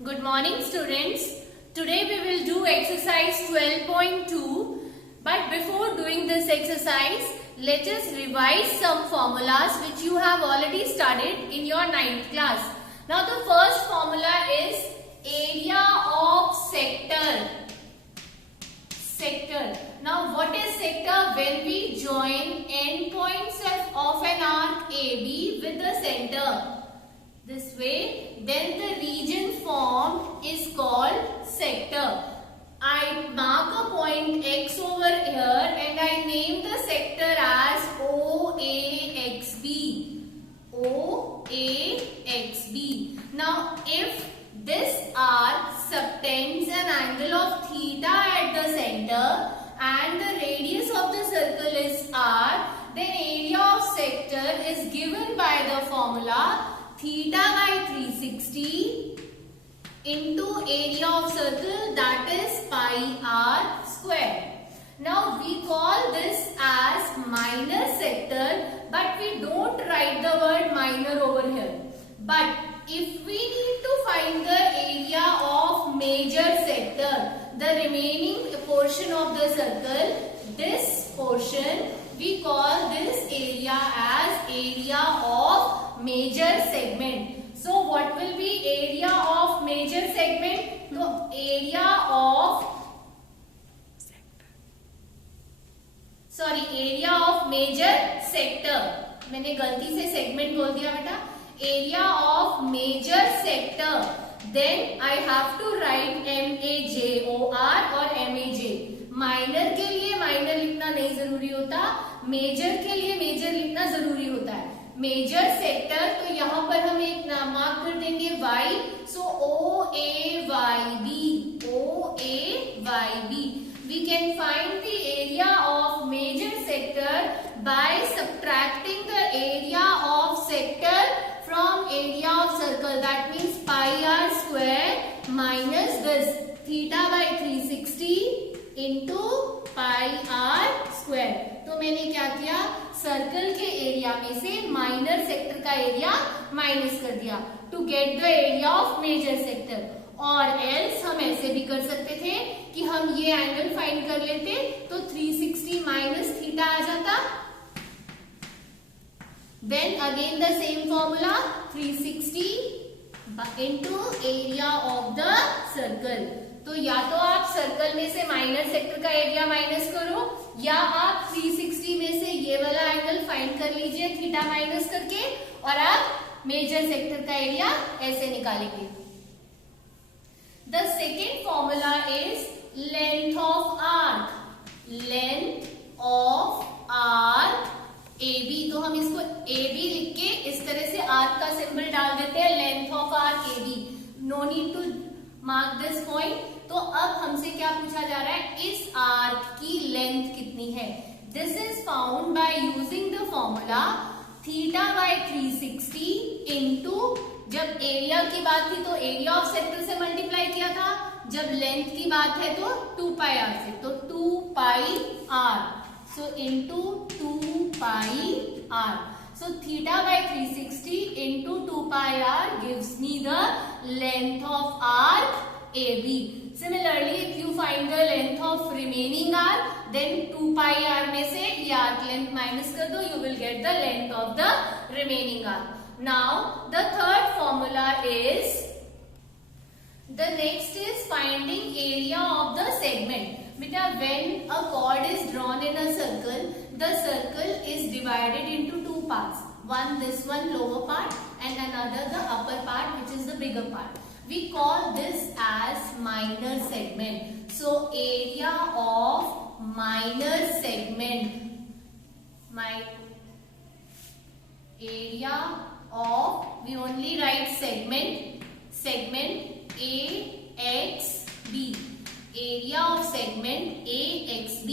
Good morning students. Today we will do exercise 12.2. But before doing this exercise, let us revise some formulas which you have already studied in your 9th class. Now the first formula is area of sector. Sector. Now what is sector? When we join endpoints of an arc AB with the center. This way, then the region formed is called sector. I mark a point X over here and I name the sector as OAXB. OAXB. Now, if this arc subtends an angle of theta at the center and the radius of the circle is R, then area of sector is given by the formula theta by 360 into area of circle, that is pi r square. Now we call this as minor sector, but we don't write the word minor over here. But if we need to find the area of major sector, the remaining portion of the circle, this portion, we call this area as area of major segment. So what will be area of major segment? So area of major sector. मैंने गलती से segment बोल दिया बेटा. Area of major sector. Then I have to write MAJOR और MAJ. Minor के लिए माइनर लिखना नहीं जरूरी होता, मेजर के लिए मेजर लिखना जरूरी होता है. मेजर सेक्टर, तो यहाँ पर हम एक नाम मार्क कर देंगे y. सो OAYB. OAYB. We can find the area of major sector by subtracting the area of sector from area of circle. That means pi r square minus this theta by 360 into pi r square. तो मैंने क्या किया, सर्कल के area में से minor sector का area minus कर दिया to get the area of major sector. और एल्स हम ऐसे भी कर सकते थे कि हम ये एंगल फाइंड कर लेते, तो 360 माइनस थीटा आ जाता. Then again the same formula 360 into area of the circle. तो या तो आप सर्कल में से माइनर सेक्टर का एरिया माइनस करो, या आप 360 में से ये वाला एंगल फाइंड कर लीजिए थीटा माइनस करके, और आप मेजर सेक्टर का एरिया ऐसे निकालेंगे. The second formula is length of arc. Length of arc AB. तो हम इसको AB लिख के इस तरह से आर्क का सिंबल डाल देते हैं, length of arc AB. No need to mark this point. तो अब हमसे क्या पूछा जा रहा है, इस आर्क की लेंथ कितनी है. This is found by using the formula theta by 360 इंटू, जब एरिया की बात थी तो एरिया ऑफ सेक्टर से मल्टीप्लाई किया था, जब लेंथ की बात है तो 2 पाई आर से, तो 2 pi R. So into 2 pi R. So theta by 360 into 2 pi r gives me the length of arc AB. Similarly, if you find the length of remaining arc, then 2 pi r में से ये arc length minus कर दो, you will get the length of the remaining arc. Now the third formula is, the next is finding area of the segment. Beta, when a chord is drawn in a circle, the circle is divided into two parts. One, this one lower part, and another the upper part, which is the bigger part. We call this as minor segment. So area of minor segment. Area of, we only write segment AXB. Area of segment AXB.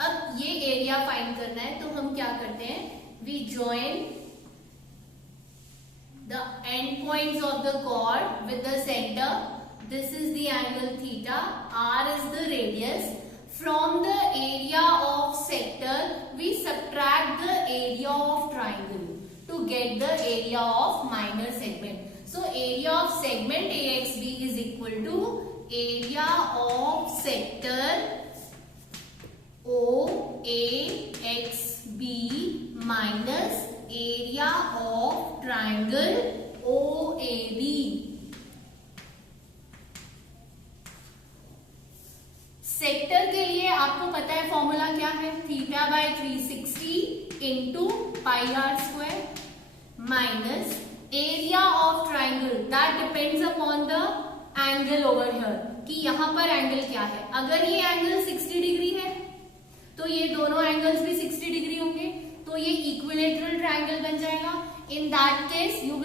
अब ये area find करना है, तो हम क्या करते हैं, we join the end points of the chord with the centre. This is the angle theta, R is the radius. From the area of sector we subtract the area of triangle to get the area of minor segment. So area of segment AXB is sector OAXB minus area of triangle OAB। Sector के लिए आपको पता है formula क्या है, theta by 360 into pi R square minus area of triangle that depends upon the angle over here, कि यहां पर एंगल क्या है। अगर ये एंगल 60 डिग्री है तो ये दोनों एंगल्स भी 60 डिग्री होंगे, तो ये इक्विलेटरल ट्राइंगल बन जाएगा। In that case you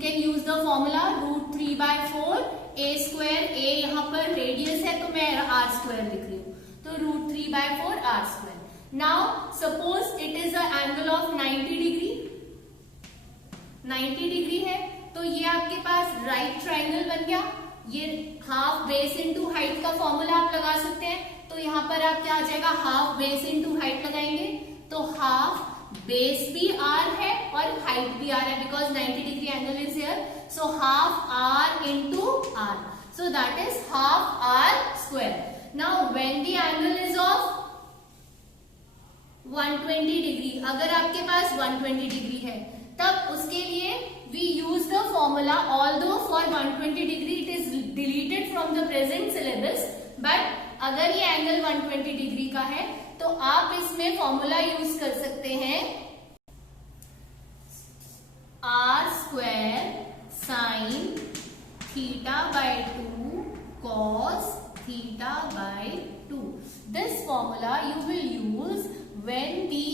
can use the formula √3/4 a square. a यहाँ पर रेडियस है तो मैं r स्क्वायर लिख रही हूँ, तो √3/4 r square. Now suppose it is a angle of 90 डिग्री, 90 डिग्री है तो ये आपके पास राइट ट्राइंगल बन गया। ये हाफ बेस इनटू हाइट का फॉर्मूला आप लगा सकते हैं, तो यहाँ पर आप क्या आ जाएगा, हाफ बेस इनटू हाइट लगाएंगे तो हाफ बेस भी r है और हाइट भी r है, बिकॉज 90 degree angle is here, so half r into r, so that is half r square. Now when the angle is of 120 डिग्री, अगर आपके पास 120 डिग्री है तब उसके लिए we use the formula, although for 120 degree it is deleted from the present syllabus, but अगर ये एंगल 120 डिग्री का है तो आप इसमें फॉर्मूला यूज कर सकते हैं r square sine theta by 2 cos theta by 2। This formula you will use when the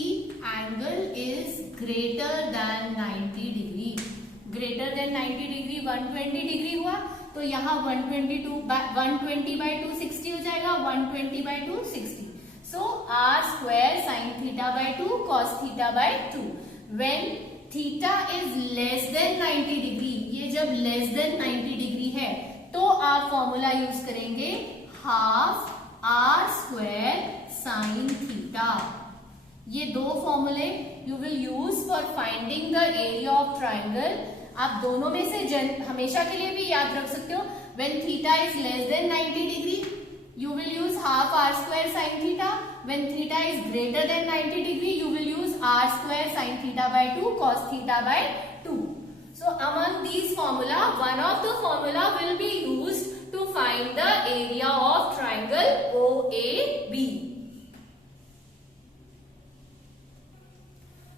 angle is greater than 90 degree। greater than 90 डिग्री 120 डिग्री हुआ तो यहाँ 120 by 2 60 हो जाएगा, 120 by 2 60। सो r square sine theta by 2 cos theta by 2। When theta is less than 90 डिग्री, ये जब less than 90 डिग्री है तो आप फॉर्मूला यूज करेंगे half r square sine theta. ये दो फॉर्मूले you will use for finding the area of triangle. आप दोनों में से हमेशा के लिए भी याद रख सकते हो, when theta is less than 90 degree you will use half r square sin theta, when theta is greater than 90 degree you will use r square sin theta by 2 cos theta by 2। so among these formula, one of the formula will be used to find the area of triangle OAB।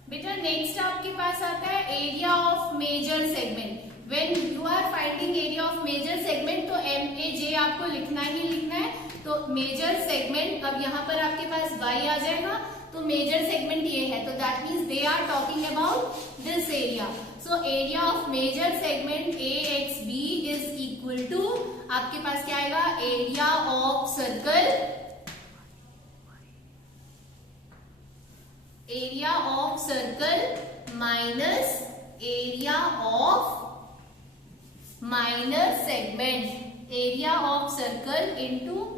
बेटा next आपके पास आता है area of major segment. When you are finding area of major segment तो MAJ आपको लिखना ही लिखना है। तो मेजर सेगमेंट, अब यहाँ पर आपके पास y आ जाएगा, तो मेजर सेगमेंट ये है, तो that means they are talking about this area. So area of major segment AXB is equal to आपके पास क्या आएगा, area of circle, area of circle minus area of minor segment, area of circle into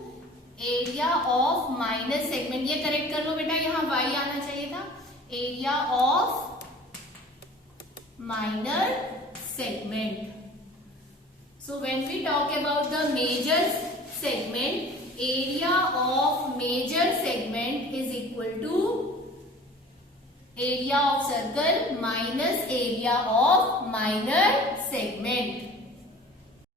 area of minor segment. ये correct कर लो बेटा, यहाँ y आना चाहिए था, area of minor segment. So when we talk about the major segment, area of major segment is equal to area of circle minus area of minor segment.